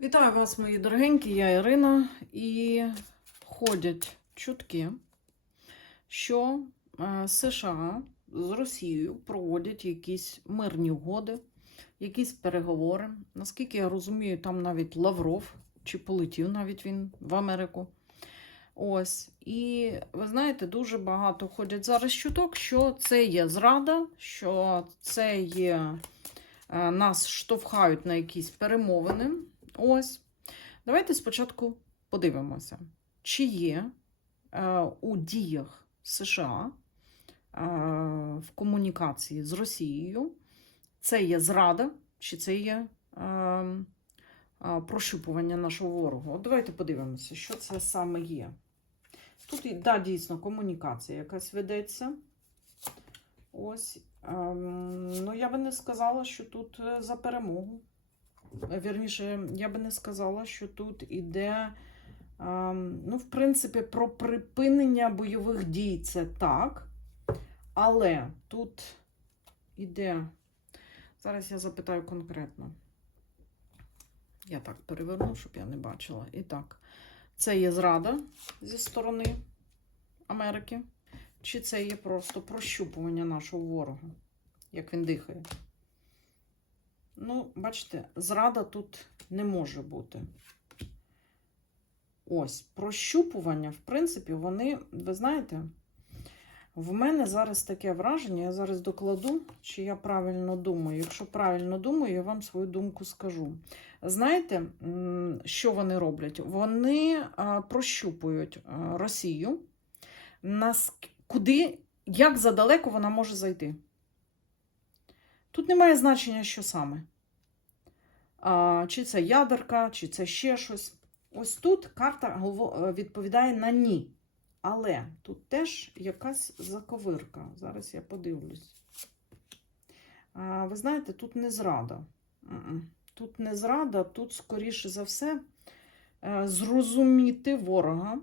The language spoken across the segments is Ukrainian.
Вітаю вас, мої дорогенькі, я Ірина. І ходять чутки, що е, США з Росією проводять якісь мирні угоди, якісь переговори. Наскільки я розумію, там навіть Лавров чи полетів навіть він в Америку. Ось. І ви знаєте, дуже багато ходять зараз чуток, що це є зрада, що це є. е, Нас штовхають на якісь перемовини. Ось. Давайте спочатку подивимося, чи є е, у діях США е, в комунікації з Росією це є зрада, чи це є е, е, прощупування нашого ворога. От давайте подивимося, що це саме є. Тут, да, дійсно, комунікація якась ведеться. Ось. Ем, ну, я би не сказала, що тут за перемогу. Е, Вірніше, я би не сказала, що тут іде, ем, ну, в принципі, про припинення бойових дій це так. Але тут іде. Зараз я запитаю конкретно. Я так переверну, щоб я не бачила. І так, це є зрада зі сторони Америки, чи це є просто прощупування нашого ворога, як він дихає? Ну, бачите, зрада тут не може бути. Ось, прощупування, в принципі, вони, ви знаєте, в мене зараз таке враження, я зараз докладу, чи я правильно думаю. Якщо правильно думаю, я вам свою думку скажу. Знаєте, що вони роблять? Вони прощупують Росію, куди, як задалеко вона може зайти. Тут немає значення, що саме. А, чи це ядерка, чи це ще щось. Ось тут карта е, відповідає на ні. Але тут теж якась заковирка. Зараз я подивлюсь. А, ви знаєте, тут не зрада. Тут не зрада, тут, скоріше за все, е, зрозуміти ворога.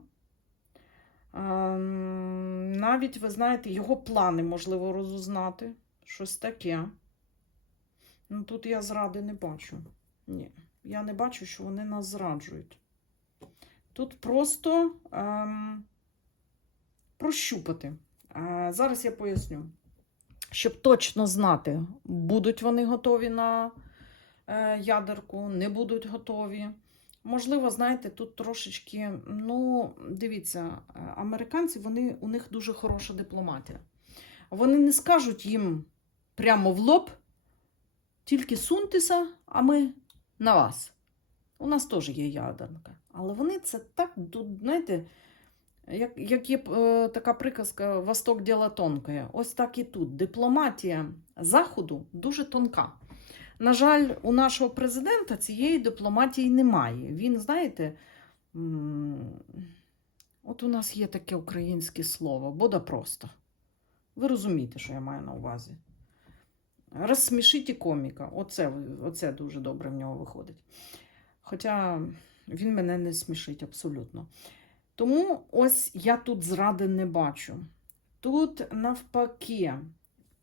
Ем, Навіть, ви знаєте, його плани можливо розузнати. Щось таке. Ну, тут я зради не бачу. Ні, я не бачу, що вони нас зраджують. Тут просто ем, прощупати. Е, зараз я поясню. Щоб точно знати, будуть вони готові на е, ядерку, не будуть готові. Можливо, знаєте, тут трошечки, ну, дивіться, е, американці, вони, у них дуже хороша дипломатія. Вони не скажуть їм прямо в лоб, тільки суньтеся, а ми на вас. У нас теж є ядерка. Але вони це так, знаєте, як, як є е, така приказка Восток діла тонке. Ось так і тут. Дипломатія Заходу дуже тонка. На жаль, у нашого президента цієї дипломатії немає. Він, знаєте, от у нас є таке українське слово, бода просто. Ви розумієте, що я маю на увазі. Розсмішіть і коміка. Оце, оце дуже добре в нього виходить. Хоча він мене не смішить абсолютно. Тому ось я тут зради не бачу. Тут, навпаки,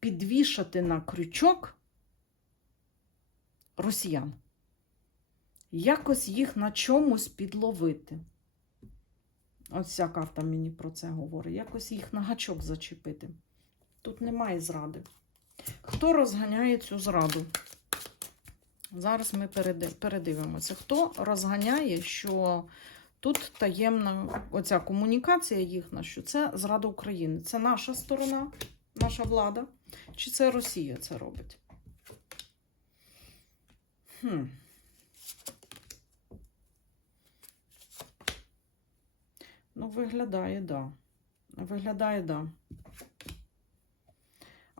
підвішати на крючок росіян. Якось їх на чомусь підловити. Ось ця карта мені про це говорить. Якось їх на гачок зачепити. Тут немає зради. Хто розганяє цю зраду? Зараз ми передивимося. Хто розганяє, що тут таємна оця комунікація їхня, що це зрада України. Це наша сторона, наша влада, чи це Росія це робить? Хм. Ну, виглядає, да. Виглядає, да.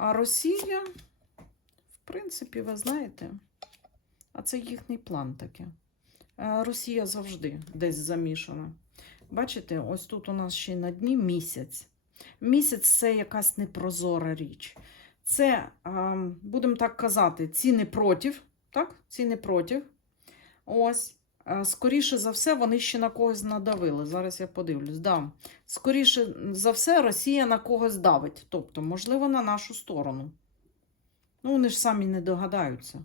А Росія, в принципі, ви знаєте, а це їхній план таке. Росія завжди десь замішана. Бачите, ось тут у нас ще на дні місяць. Місяць це якась непрозора річ. Це, ем, будемо так казати, ці не против, так? Ці не против. Ось. Скоріше за все, вони ще на когось надавили. Зараз я подивлюсь. Да. Скоріше за все, Росія на когось давить. Тобто, можливо, на нашу сторону. Ну, вони ж самі не догадаються.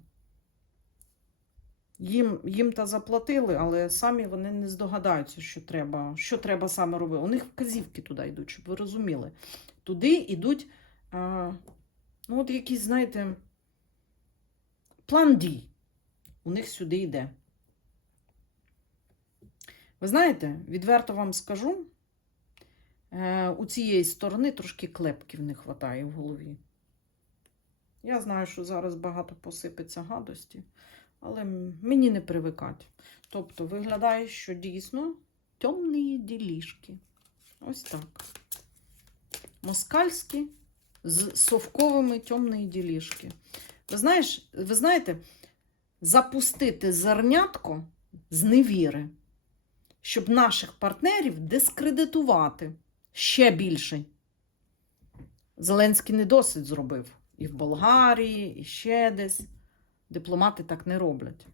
Їм, їм та заплатили, але самі вони не здогадаються, що треба, що треба саме робити. У них вказівки туди йдуть, щоб ви розуміли. Туди йдуть, а, ну, от якийсь, знаєте, план дій. У них сюди йде. Ви знаєте, відверто вам скажу, е, у цієї сторони трошки клепків не вистачає в голові. Я знаю, що зараз багато посипеться гадості, але мені не привикать. Тобто виглядає, що дійсно темні ділішки. Ось так. Москальські з совковими темні ділішки. Ви, знаєш, ви знаєте, запустити зернятко з невіри, щоб наших партнерів дискредитувати ще більше. Зеленський не досить зробив. І в Болгарії, і ще десь. Дипломати так не роблять.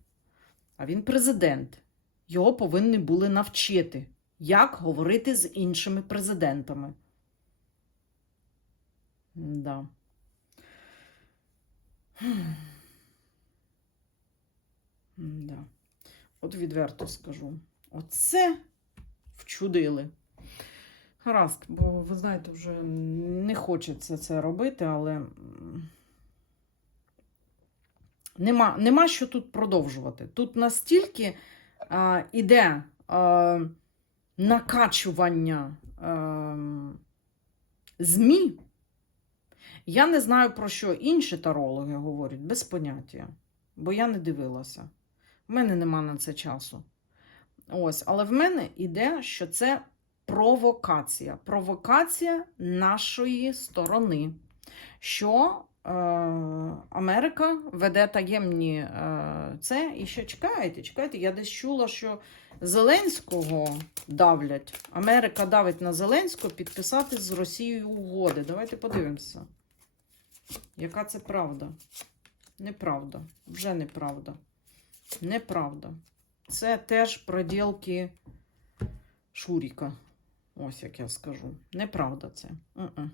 А він президент. Його повинні були навчити, як говорити з іншими президентами. Да. Да. От відверто скажу. Оце вчудили. Гаразд, бо ви знаєте, вже не хочеться це робити, але нема, нема що тут продовжувати. Тут настільки а, іде а, накачування а, ЗМІ. Я не знаю, про що інші тарологи говорять, без поняття, бо я не дивилася. В мене нема на це часу. Ось, але в мене іде, що це провокація. Провокація нашої сторони, що е, Америка веде таємні е, це. І ще чекайте, чекайте. Я десь чула, що Зеленського давлять. Америка давить на Зеленського підписати з Росією угоди. Давайте подивимося. Яка це правда? Неправда. Вже неправда. Неправда. Це теж проділки Шуріка. Ось як я скажу. Неправда це. М-м.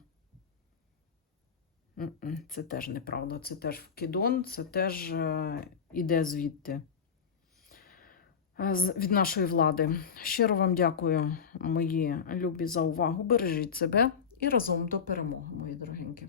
М-м. Це теж неправда. Це теж вкидон, це теж е, іде звідти. Від нашої влади. Щиро вам дякую, мої любі, за увагу. Бережіть себе і разом до перемоги, мої дорогенькі.